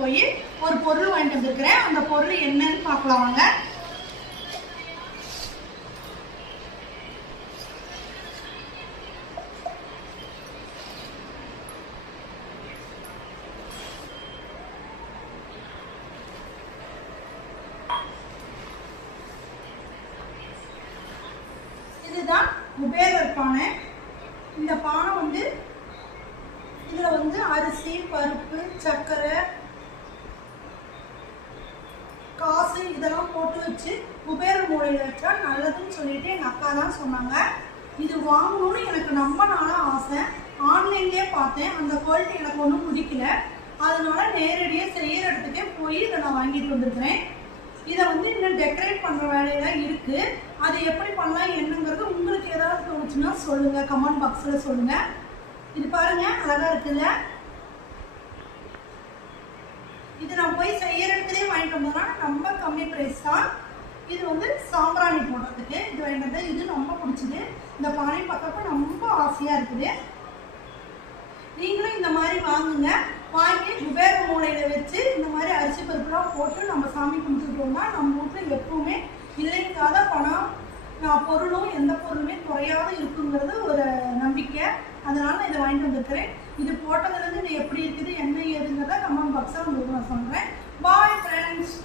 போய் ஒரு பொருள் வாங்கிட்டு வந்திருக்கிறேன். அந்த பொருள் என்னன்னு பார்க்கலாம் வாங்க. இதுதான் குபேரர் பானை. இந்த பானை வந்து இதுல வந்து அரிசி, பருப்பு, சர்க்கரை, காசு இதெல்லாம் போட்டு வச்சு குபேரர் மூலையில வச்சா நல்லதுன்னு சொல்லிட்டு எங்க அக்கா தான் சொன்னாங்க. இது வாங்கணும்னு எனக்கு ரொம்ப நாளா ஆசை. ஆன்லைன்லயே பார்த்தேன், அந்த குவாலிட்டி எனக்கு ஒன்றும் பிடிக்கல. அதனால நேரடியாக செய்யற இடத்துக்கே போய் இதை நான் வாங்கிட்டு வந்திருக்கிறேன். இதை வந்து இன்னும் டெக்கரேட் பண்ணுற வேலையெல்லாம் இருக்குது. அது எப்படி பண்ணலாம் என்னங்கிறது உங்களுக்கு ஏதாவது தோணுச்சுன்னா சொல்லுங்கள், கமெண்ட் பாக்ஸில் சொல்லுங்கள். இது பாருங்கள், அழகாக இருக்குல்ல. இது நான் போய் செய்யற இடத்துலேயே வாங்கிட்டு வந்தோம்னா ரொம்ப கம்மி ப்ரைஸ் தான். இது வந்து சாம்பிராணி போடுறதுக்கு இது வாங்கிட்டு. இது ரொம்ப பிடிச்சிது. இந்த பானை பார்க்கப்ப ரொம்ப ஆசையாக இருக்குது. நீங்களும் இந்த மாதிரி வாங்குங்க. வாங்கி குபேர மூலையில் வச்சு இந்த மாதிரி அரிசி பருப்புலாம் போட்டு நம்ம சாமி கும்பிட்டுட்டோம்னா நம்ம வீட்டில் எப்பவுமே இல்லைக்காத பணம் பொருளும் எந்த பொருளுமே குறையாத இருக்குங்கிறது ஒரு நம்பிக்கை. அதனால நான் இதை வாங்கிட்டு வந்திருக்கிறேன். இது போட்டதுலேருந்து எப்படி இருக்குது என்ன ஏதுங்கிறத கமெண்ட் பாக்ஸில் உங்களுக்கு நான் சொல்கிறேன். Bye friends.